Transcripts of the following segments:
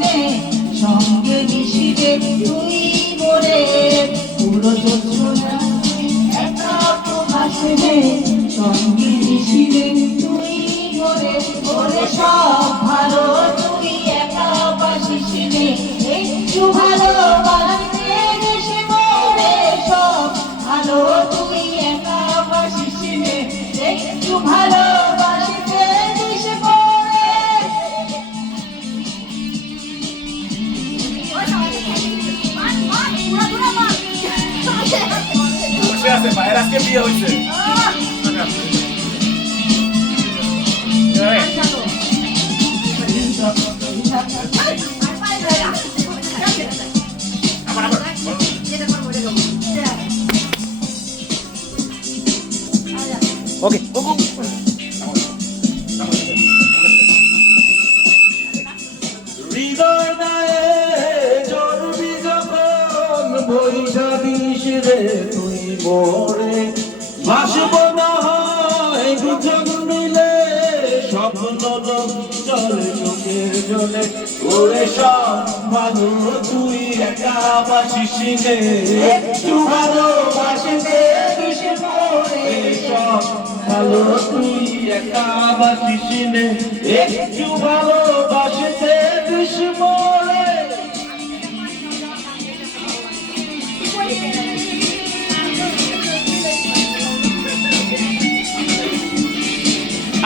নে সঙ্গে মিশিবে তুই মোরে পুরো যোজনা একা ভাসে নে সঙ্গে মিশিবে তুই মোরে ওরে সব ভালো তুই একা বাসিস নে একটু ভালোবাসতে দেশে মোরে সব ভালো তুই একা বাসিস নে একটু ভালোবাসতে দেশে মোরে ভাইয়ের আজকে বিয়ে হয়েছে ওকে হৃদয় দায়ে চর্বি যখন বৈশা দিস রে তুই মোরে ভাসব না হয় দুজন মিলে স্বপ্ন চল চোখের জলে ওরে সব ভালো তুই একা বাসিস নে একটু ভালোবাসতে সব ভালো তুই একা বাসিস নে একটু ভালোবাসতে দিস মোরে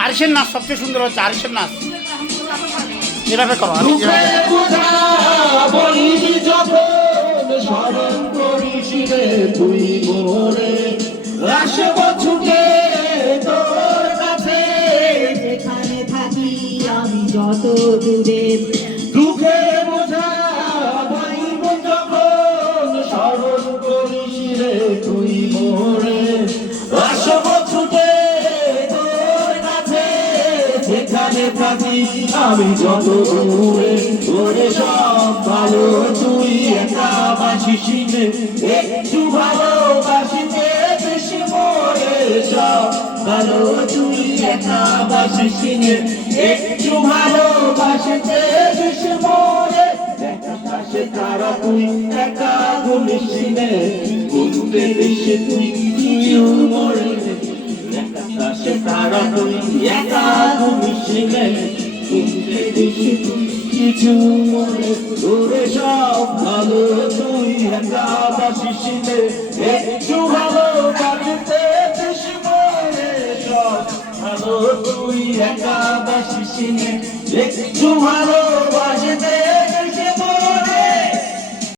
আরিসের নাচ সবচেয়ে সুন্দর হচ্ছে আরিসের নাচ এভাবে করো স্মরণ করিস রে তুই মোরে আসব ছুটে তোর কাছে যেখানে থাকি আমি যত দূরে দুঃখে বোঝা ভাইব যখন স্মরণ করিস রে তুই মোরে আসব ছুটে তোর কাছে যেখানে থাকি আমি যত দূরে ওরে সব ভালো তুই একা বাসিস নে একটু ভালোবাসিতে বেশি মোরে সব ভালো তুই একা বাসিস নে একটু ভালোবাসিতে বেশি মোরে পাশে তারা তুই একা ঘুমিস নে ঘুমতে দেশে তুই তুইও মোরে পাশে তারা তুই একা ঘুমিস নে ঘুমতে দেশে তুই কিছু মনে তোরে সব ভালো তুই একা বাসিস নে একটু ভালোবাসতে বেশি মনে সব ভালো তুই একা বাসিস নে একটু ভালো